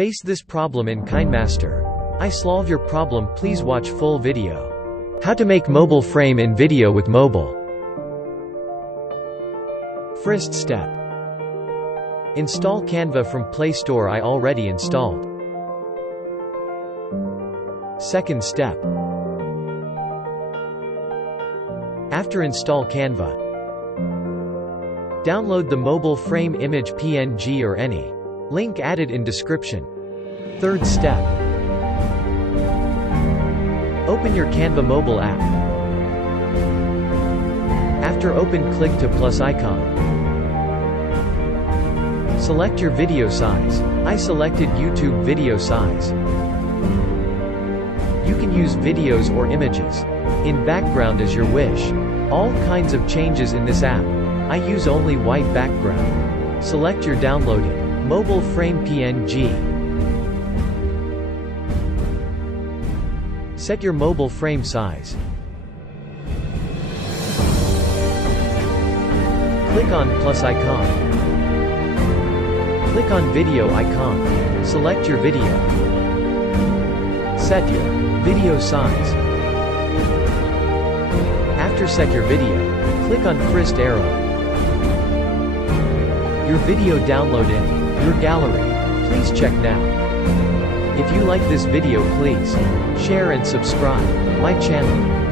Face this problem in Kinemaster. I solve your problem. Please watch full video. How to make mobile frame in video with mobile. First step. Install Canva from Play Store. I already installed. Second step. After install Canva, download the mobile frame image PNG or any link added in description. Third step. Open your Canva mobile app. After open, click to plus icon. Select your video size. I selected YouTube video size. You can use videos or images in background as your wish. All kinds of changes in this app. I use only white background. Select your downloaded mobile frame PNG. Set your mobile frame size. Click on plus icon. Click on video icon. Select your video. Set your video size. After set your video, click on first arrow. Your video download in your gallery. Please check now. If you like this video, please share and subscribe my channel.